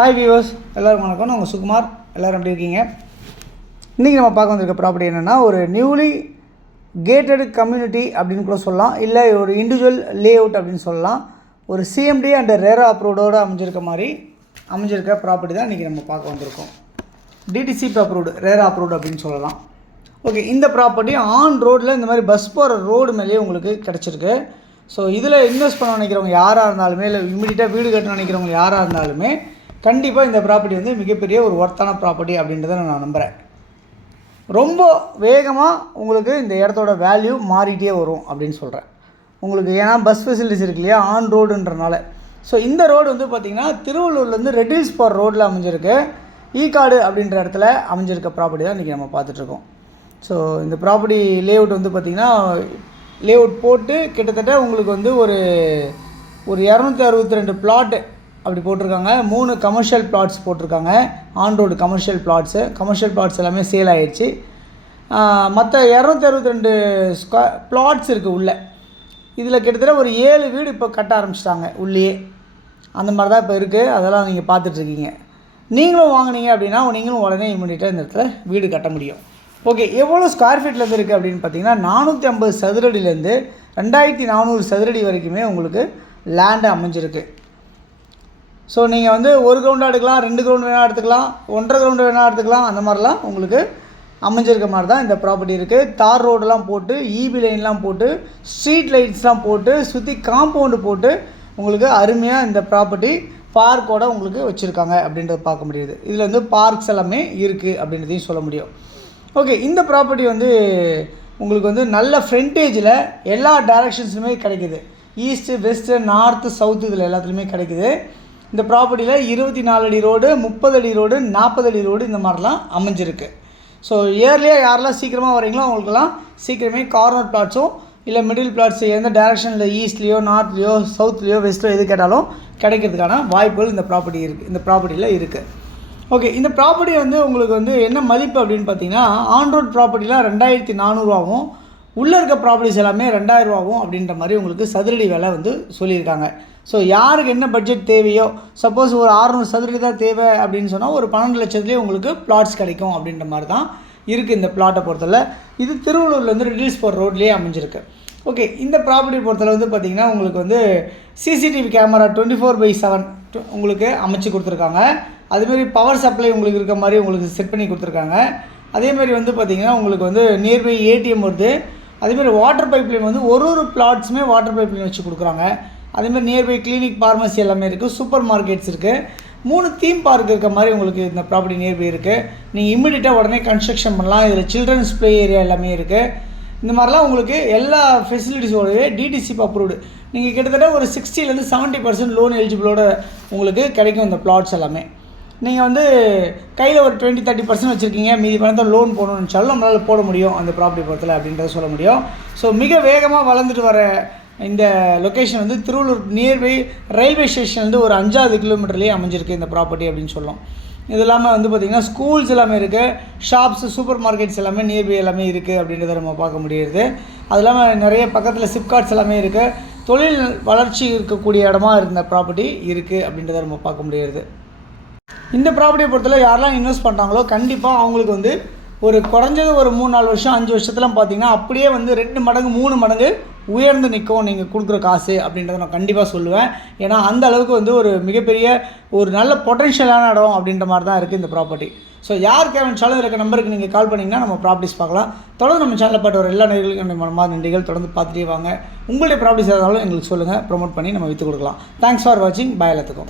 Hi viewers, எல்லோரும் வணக்கம். நான் உங்கள் சுகுமார். எல்லோரும் எப்படி இருக்கீங்க? இன்றைக்கி நம்ம பார்க்க வந்திருக்க ப்ராப்பர்ட்டி என்னென்னா, ஒரு நியூலி கேட்டட் கம்யூனிட்டி அப்படின்னு கூட சொல்லலாம், இல்லை ஒரு இண்டிவிஜுவல் லே அவுட் அப்படின்னு சொல்லலாம். ஒரு சிஎம்டி அண்ட் ரேரா அப்ரூவ்டோடு அமைஞ்சிருக்க ப்ராப்பர்ட்டி தான் இன்றைக்கி நம்ம பார்க்க வந்திருக்கோம். டிடிசிபி அப்ரூவ்டு, ரேரா அப்ரூவ்டு அப்படின்னு சொல்லலாம். ஓகே, இந்த ப்ராப்பர்ட்டி ஆன் ரோட்டில் இந்த மாதிரி பஸ் போகிற ரோடு மேலேயே உங்களுக்கு கிடச்சிருக்கு. ஸோ இதில் இன்வெஸ்ட் பண்ண நினைக்கிறவங்க யாராக இருந்தாலுமே, இல்லை இமீடியட்டாக வீடு கட்ட நினைக்கிறவங்க யாராக இருந்தாலுமே கண்டிப்பாக இந்த ப்ராப்பர்ட்டி வந்து மிகப்பெரிய ஒரு ஒர்த்தான ப்ராப்பர்ட்டி அப்படின்றத நான் நம்புகிறேன். ரொம்ப வேகமாக உங்களுக்கு இந்த இடத்தோட வேல்யூ மாறிட்டே வரும் அப்படின்னு சொல்கிறேன் உங்களுக்கு. ஏன்னா பஸ் ஃபெசிலிட்டிஸ் இருக்கு இல்லையா, ஆன் ரோடுன்றனால. ஸோ இந்த ரோடு வந்து பார்த்திங்கன்னா திருவள்ளூர்லேருந்து ரெட் ஹில்ஸ் போகிற ரோட்டில் அமைஞ்சிருக்கு. ஈகாடு அப்படின்ற இடத்துல அமைஞ்சிருக்க ப்ராப்பர்ட்டி தான் இன்றைக்கி நம்ம பார்த்துட்ருக்கோம். ஸோ இந்த ப்ராப்பர்ட்டி லேஅவுட் வந்து பார்த்திங்கன்னா, லேஅவுட் போட்டு கிட்டத்தட்ட உங்களுக்கு வந்து ஒரு 262 பிளாட்டு அப்படி போட்டிருக்காங்க. 3 கமர்ஷியல் பிளாட்ஸ் போட்டிருக்காங்க. ஆன் ரோடு கமர்ஷியல் பிளாட்ஸ் எல்லாமே சேல் ஆகிடுச்சு. மற்ற 262 பிளாட்ஸ் இருக்குது உள்ளே. இதில் கிட்டத்தட்ட ஒரு 7 வீடு இப்போ கட்ட ஆரம்பிச்சிட்டாங்க உள்ளேயே. அந்த மாதிரி தான் இப்போ இருக்குது. அதெல்லாம் நீங்கள் பார்த்துட்ருக்கீங்க. நீங்களும் வாங்கினீங்க அப்படின்னா நீங்களும் உடனே இமீடியட்டாக இந்த இடத்துல வீடு கட்ட முடியும். ஓகே, எவ்வளோ ஸ்கொயர் ஃபீட்லேருந்து இருக்குது அப்படின்னு பார்த்தீங்கன்னா, 450 சதுரடியிலேருந்து 2400 சதுரடி வரைக்குமே உங்களுக்கு லேண்டு அமைஞ்சிருக்கு. ஸோ நீங்கள் வந்து 1 கிரவுண்டாக எடுக்கலாம், 2 கிரவுண்ட் வேணால் எடுத்துக்கலாம், 1.5 கிரவுண்டு வேணால் எடுத்துக்கலாம். அந்த மாதிரிலாம் உங்களுக்கு அமைஞ்சிருக்க மாதிரி தான் இந்த ப்ராப்பர்ட்டி இருக்குது. தார் ரோடெலாம் போட்டு, ஈபி லைன்லாம் போட்டு, ஸ்ட்ரீட் லைட்ஸ்லாம் போட்டு, சுற்றி காம்பவுண்டு போட்டு உங்களுக்கு அருமையாக இந்த ப்ராப்பர்ட்டி பார்க்கோட உங்களுக்கு வச்சுருக்காங்க அப்படின்றத பார்க்க முடியுது. இதில் வந்து பார்க்ஸ் எல்லாமே இருக்குது அப்படின்றதையும் சொல்ல முடியும். ஓகே, இந்த ப்ராப்பர்ட்டி வந்து உங்களுக்கு வந்து நல்ல ஃப்ரண்டேஜில் எல்லா டைரக்ஷன்ஸுமே கிடைக்குது. ஈஸ்ட்டு, வெஸ்ட்டு, நார்த்து, சவுத்து இதில் எல்லாத்துலேயுமே கிடைக்குது. இந்த ப்ராப்பர்ட்டியில் 24 அடி ரோடு, 30 அடி ரோடு, 40 அடி ரோடு இந்த மாதிரிலாம் அமைஞ்சிருக்கு. ஸோ இயர்லியாக யாரெல்லாம் சீக்கிரமாக வரீங்களோ அவங்களுக்கெல்லாம் சீக்கிரமே கார்னர் பிளாட்ஸும் இல்லை மிடில் பிளாட்ஸ் எந்த டைரக்ஷனில் ஈஸ்ட்லேயோ, நார்த்லேயோ, சவுத்லேயோ, வெஸ்ட்லேயோ எது கேட்டாலும் கிடைக்கிறதுக்கான வாய்ப்புகள் இந்த ப்ராப்பர்ட்டியில் இருக்குது. ஓகே, இந்த ப்ராப்பர்ட்டி வந்து உங்களுக்கு வந்து என்ன மதிப்பு அப்படின்னு பார்த்தீங்கன்னா, ஆன் ரோட் ப்ராப்பர்ட்டிலாம் 2400 உள்ளே இருக்க ப்ராப்பர்ட்டிஸ் எல்லாமே 2000 அப்படின்ற மாதிரி உங்களுக்கு சதுரடி விலை வந்து சொல்லியிருக்காங்க. ஸோ யாருக்கு என்ன பட்ஜெட் தேவையோ, சப்போஸ் ஒரு 600 சதுரடி தான் தேவை அப்படின்னு சொன்னால் ஒரு 12 லட்சத்துலேயே உங்களுக்கு பிளாட்ஸ் கிடைக்கும் அப்படின்ற மாதிரி தான் இருக்குது இந்த பிளாட்டை பொறுத்தவரை. இது திருவள்ளூர்லேருந்து ரெட் ஹில்ஸ் போகிற ரோட்லேயே அமைஞ்சிருக்கு. ஓகே, இந்த ப்ராப்பர்ட்டி பொறுத்தவரை வந்து பார்த்திங்கன்னா உங்களுக்கு வந்து சிசிடிவி கேமரா 24/7 உங்களுக்கு அமைச்சு கொடுத்துருக்காங்க. அதேமாதிரி பவர் சப்ளை உங்களுக்கு இருக்க மாதிரி உங்களுக்கு செட் பண்ணி கொடுத்துருக்காங்க. அதேமாதிரி வந்து பார்த்திங்கன்னா உங்களுக்கு வந்து நியர்பை ஏடிஎம் வருது. அதேமாதிரி வாட்டர் பைப்லைன் வந்து ஒரு பிளாட்ஸுமே வாட்டர் பைப்லைன் வச்சு கொடுக்குறாங்க. அதேமாதிரி நியர்பை கிளினிக், ஃபார்மசி எல்லாமே இருக்குது. சூப்பர் மார்க்கெட்ஸ் இருக்குது. 3 தீம் பார்க் இருக்க மாதிரி உங்களுக்கு இந்த ப்ராப்பர்ட்டி நியர்பை இருக்குது. நீங்கள் இம்மிடியட்டாக உடனே கன்ஸ்ட்ரக்ஷன் பண்ணலாம். இதில் சில்ட்ரன்ஸ் ப்ளே ஏரியா எல்லாமே இருக்குது. இந்த மாதிரிலாம் உங்களுக்கு எல்லா ஃபெசிலிட்டிஸோடவே டிடிசிபி அப்ரூவ்டு. நீங்கள் கிட்டத்தட்ட ஒரு 60% 70% லோன் எலிஜிபிளோட உங்களுக்கு கிடைக்கும் இந்த பிளாட்ஸ் எல்லாமே. நீங்கள் வந்து கையில் ஒரு 20-30% வச்சுருக்கீங்க, மீதி பணத்தை லோன் போடணும்னு நினச்சாலும் நம்மளால் போட முடியும் அந்த ப்ராப்பர்ட்டி பொறுத்தல அப்படின்றத சொல்ல முடியும். ஸோ மிக வேகமாக வளர்ந்துட்டு வர இந்த லொக்கேஷன் வந்து திருவள்ளூர் நியர்பை ரயில்வே ஸ்டேஷன்லேருந்து ஒரு 5வது கிலோமீட்டர்லேயே அமைஞ்சிருக்கு இந்த ப்ராப்பர்ட்டி அப்படின்னு சொல்லலாம். இது இல்லாமல் வந்து பார்த்திங்கன்னா ஸ்கூல்ஸ் எல்லாமே இருக்குது, ஷாப்ஸு, சூப்பர் மார்க்கெட்ஸ் எல்லாமே நியர்பை எல்லாமே இருக்குது அப்படின்றத நம்ம பார்க்க முடியுது. அது இல்லாமல் நிறைய பக்கத்தில் சிப்கார்ட்ஸ் எல்லாமே இருக்குது. தொழில் வளர்ச்சி இருக்கக்கூடிய இடமா இருந்த ப்ராப்பர்ட்டி இருக்குது அப்படின்றத நம்ம பார்க்க முடியுது. இந்த ப்ராப்பர்ட்டியை பொறுத்தவரை யாரெல்லாம் இன்வெஸ்ட் பண்ணுறாங்களோ கண்டிப்பாக அவங்களுக்கு வந்து ஒரு குறைஞ்சது ஒரு 3-4 வருஷம் 5 வருஷத்துலாம் பார்த்திங்கன்னா அப்படியே வந்து 2 மடங்கு 3 மடங்கு உயர்ந்து நிற்கும் நீங்கள் கொடுக்குற காசு அப்படின்றத நான் கண்டிப்பாக சொல்லுவேன். ஏன்னா அந்த அளவுக்கு வந்து ஒரு மிகப்பெரிய ஒரு நல்ல பொட்டென்ஷியலான இடம் அப்படின்ற மாதிரி தான் இருக்குது இந்த ப்ராப்பர்ட்டி. ஸோ யார் கேவன்ஸாலும் இருக்க நம்பருக்கு நீங்கள் கால் பண்ணிங்கன்னா நம்ம ப்ராப்பர்ட்டிஸ் பார்க்கலாம். தொடர்ந்து நம்ம சேனலில் பாட்டு வர எல்லா நேர்களுக்கும் என்னுடைய மனமார்ந்த நன்றிகள். தொடர்ந்து பார்த்துட்டே வாங்க. உங்களுடைய ப்ராப்பர்ட்டிஸ் ஏதாலும் எங்களுக்கு சொல்லுங்கள், ப்ரொமோட் பண்ணி நம்ம விற்று கொடுக்கலாம். தேங்க்ஸ் ஃபார் வாட்சிங். பாய் எல்லாத்துக்கும்.